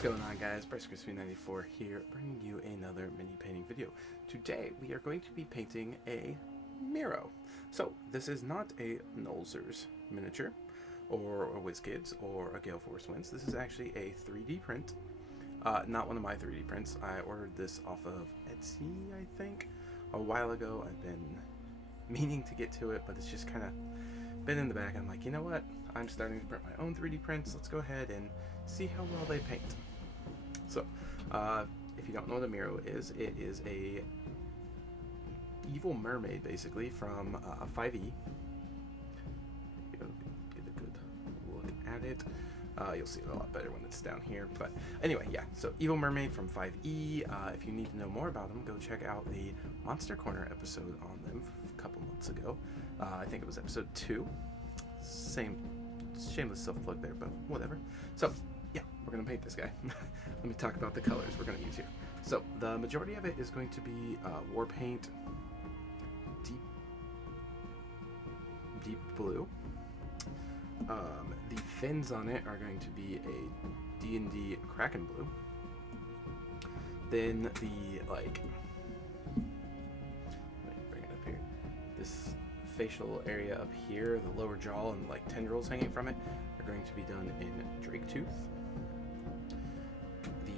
What's going on, guys? BryceCrispy94 here, bringing you another mini painting video. Today we are going to be painting a Merrow. So this is not a Nolzur's miniature or a WizKids or a Gale Force Winds. This is actually a 3D print. Not one of my 3D prints. I ordered this off of Etsy, I think, a while ago. I've been meaning to get to it, but it's just kind of been in the back. I'm like, you know what? I'm starting to print my own 3D prints. Let's go ahead and see how well they paint. So, if you don't know what a Merrow is, it is a evil mermaid, basically, from 5e. Get a good look at it. You'll see it a lot better when it's down here. But anyway, yeah, so evil mermaid from 5e. If you need to know more about them, go check out the Monster Corner episode on them a couple months ago. I think it was episode 2. Same shameless self-plug there, but whatever. So, yeah, we're going to paint this guy. Let me talk about the colors we're going to use here. So, the majority of it is going to be war paint, deep blue. The fins on it are going to be a D&D Kraken blue. Then the, like, let me bring it up here. This facial area up here, the lower jaw and like tendrils hanging from it, are going to be done in Drake Tooth.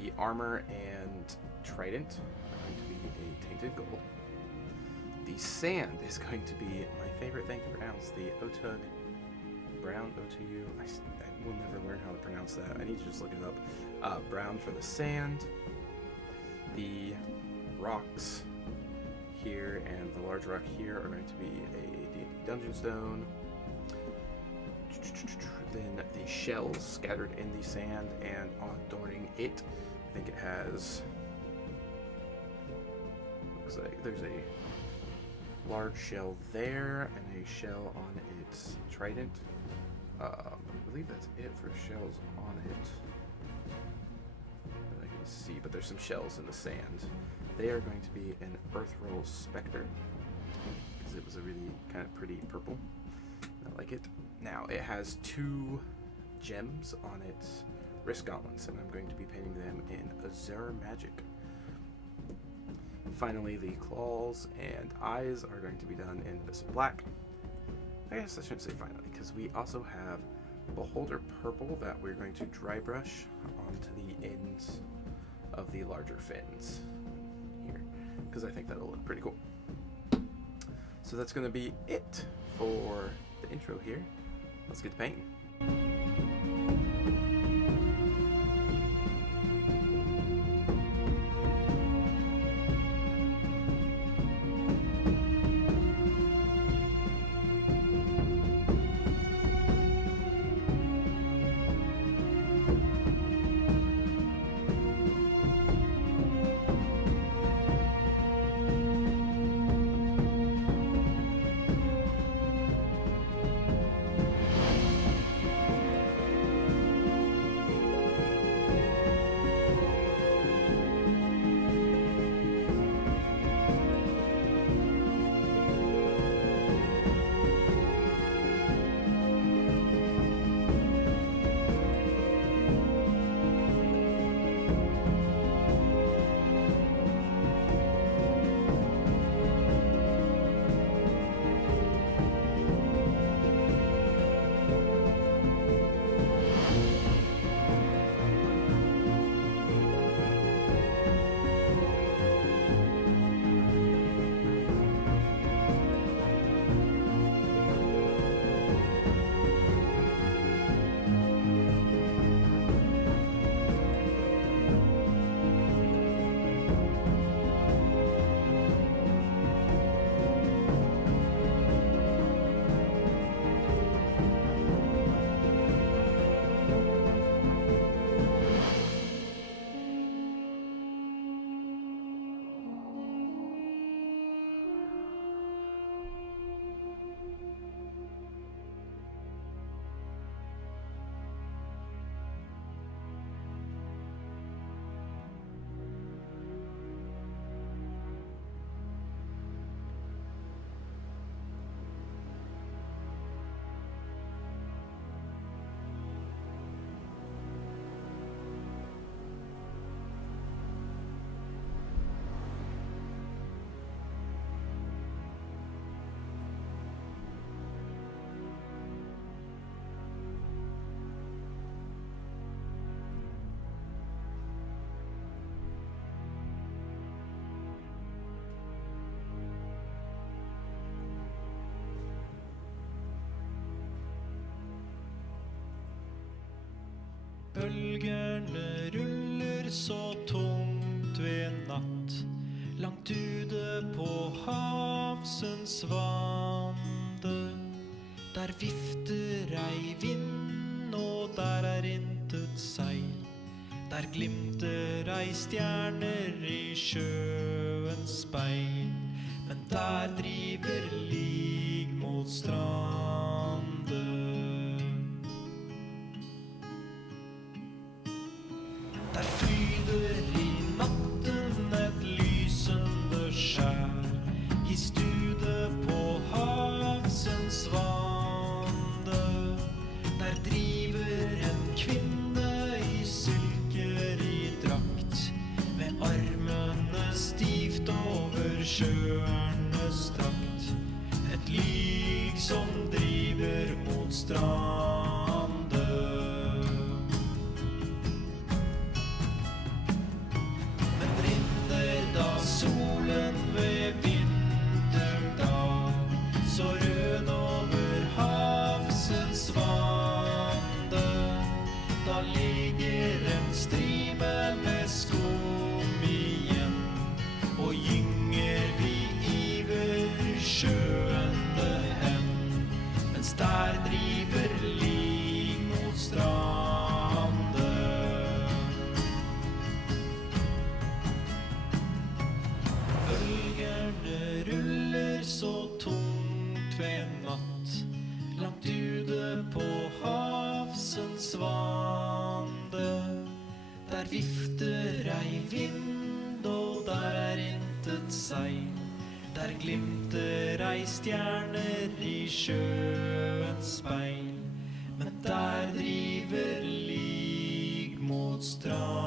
The armor and trident are going to be a tainted gold. The sand is going to be my favorite thing to pronounce, the Otug brown, O-T-U. I will never learn how to pronounce that. I need to just look it up. Brown for the sand. The rocks here and the large rock here are going to be a D&D dungeon stone. Then the shells scattered in the sand and adorning it. I think it has, looks like there's a large shell there and a shell on its trident. I believe that's it for shells on it that I can see, but there's some shells in the sand. They are going to be an Earthroll Spectre, because it was a really kind of pretty purple. I like it. Now, it has 2 gems on its wrist gauntlets, and I'm going to be painting them in Azure Magic. Finally, the claws and eyes are going to be done in Abyss of Black. I guess I shouldn't say finally, because we also have Beholder Purple that we're going to dry brush onto the ends of the larger fins here, because I think that'll look pretty cool. So that's going to be it for the intro here. Let's get to painting. Bølgerne ruller så tungt ved natt, langt ute på havsens vande. Der vifter ei vind, og der intet seil. Der glimter ei stjerner i sjøens speil, men der driver lig mot strande. Der flyder i natten et lysende skjær, i stude på havsens vande. Der driver en kvinne i silkerig drakt, med armene stivt over sjøernes drakt. Et lyg som driver mot strande. Men rinder da solen ved vinterdag, så rød over havsens vande. Da ligger en strime med skum igjen, og gynger vi iver sjøende hen, mens der driver lig mot strande. Bølgerne ruller så tungt ved natt, langt ute på havsens vande. Der vifter ei vind, og der intet seil. Der glimter ei stjerner i sjøens speil, men der driver lig mot strande.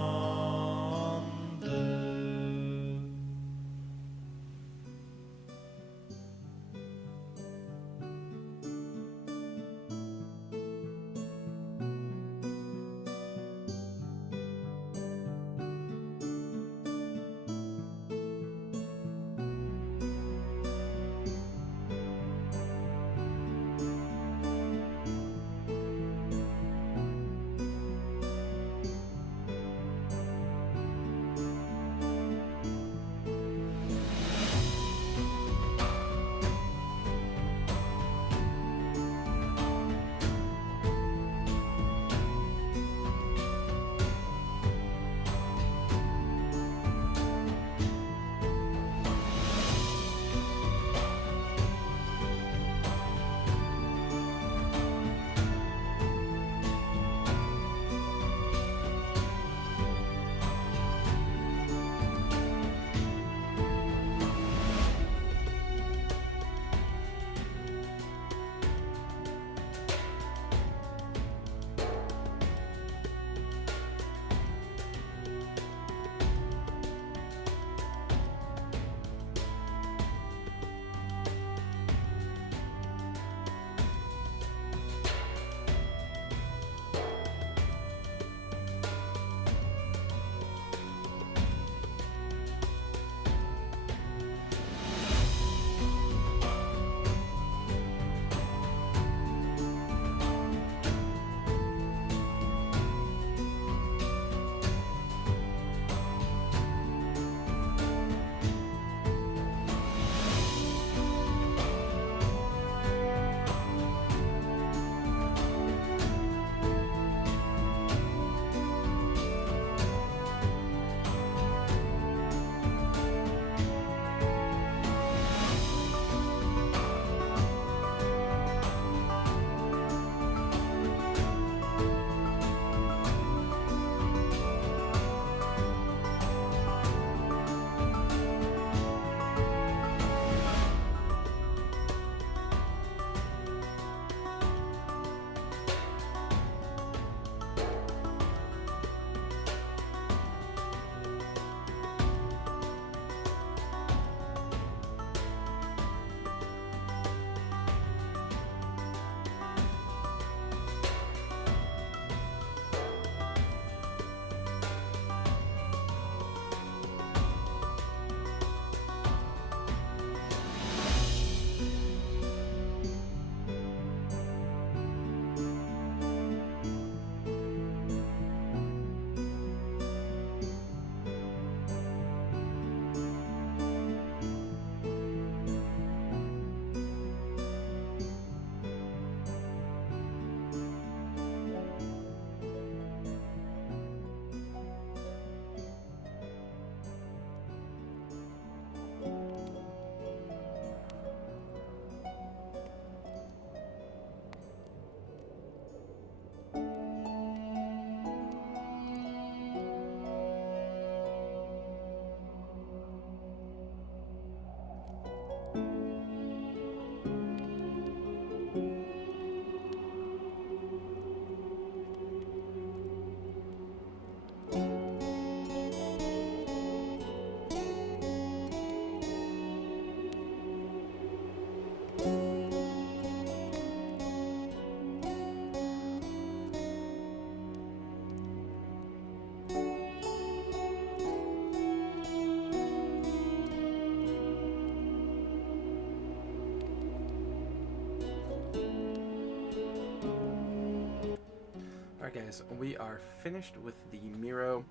Alright guys, we are finished with the Merrow.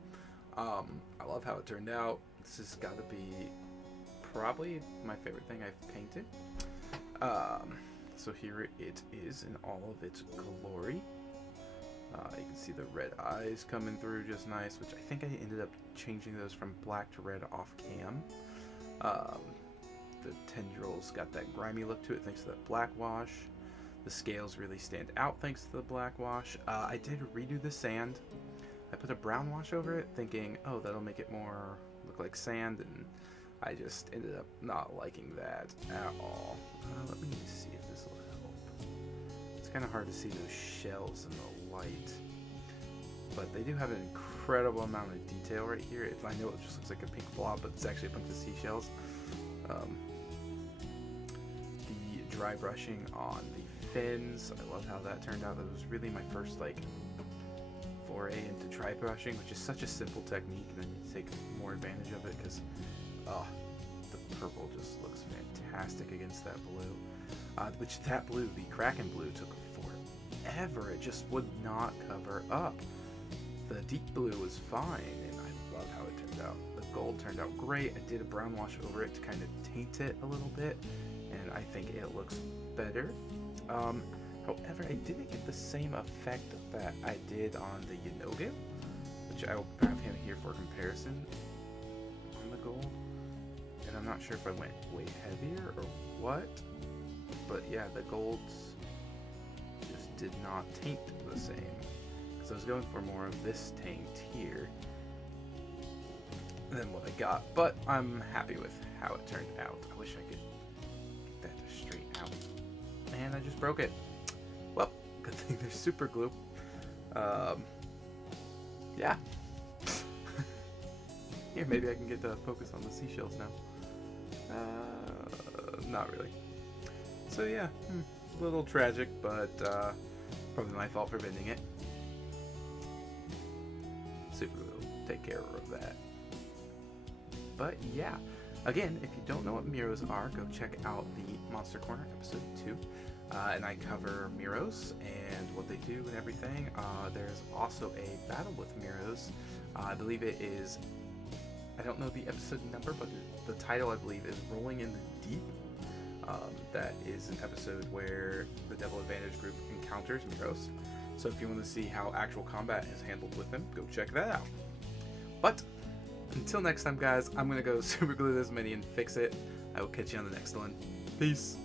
I love how it turned out. This has got to be probably my favorite thing I've painted. So here it is in all of its glory. You can see the red eyes coming through just nice, which I think I ended up changing those from black to red off cam. The tendrils got that grimy look to it thanks to that black wash. The scales really stand out thanks to the black wash. I did redo the sand. I put a brown wash over it thinking, oh, that'll make it more look like sand, and I just ended up not liking that at all. Let me see if this will help. It's kind of hard to see those shells in the light, but they do have an incredible amount of detail right here. I know it just looks like a pink blob, but it's actually a bunch of seashells. The dry brushing on the fins, I love how that turned out. That was really my first like foray into dry brushing, which is such a simple technique, and then you take more advantage of it because the purple just looks fantastic against that blue. Which that blue, the Kraken blue, took forever. It just would not cover up. The deep blue was fine, and I love how it turned out. The gold turned out great. I did a brown wash over it to kind of taint it a little bit, and I think it looks better. However, I didn't get the same effect that I did on the Yanogu, which I will have him here for comparison on the gold. And I'm not sure if I went way heavier or what, but yeah, the golds just did not taint the same. Because I was going for more of this taint here than what I got, but I'm happy with how it turned out. I wish I could get that to straighten out. And I just broke it. Well, good thing there's super glue. Yeah. Here, maybe I can get the focus on the seashells now. Not really. So yeah, a little tragic, but probably my fault for bending it. Super glue, take care of that. But yeah, again, if you don't know what Merrows are, go check out the Monster Corner episode 2. And I cover Merrows and what they do and everything. There's also a battle with Merrows. I believe it is, I don't know the episode number, but the title I believe is Rolling in the Deep. That is an episode where the Devil Advantage group encounters Merrows. So if you want to see how actual combat is handled with them, go check that out. But until next time, guys, I'm going to go super glue this mini and fix it. I will catch you on the next one. Peace.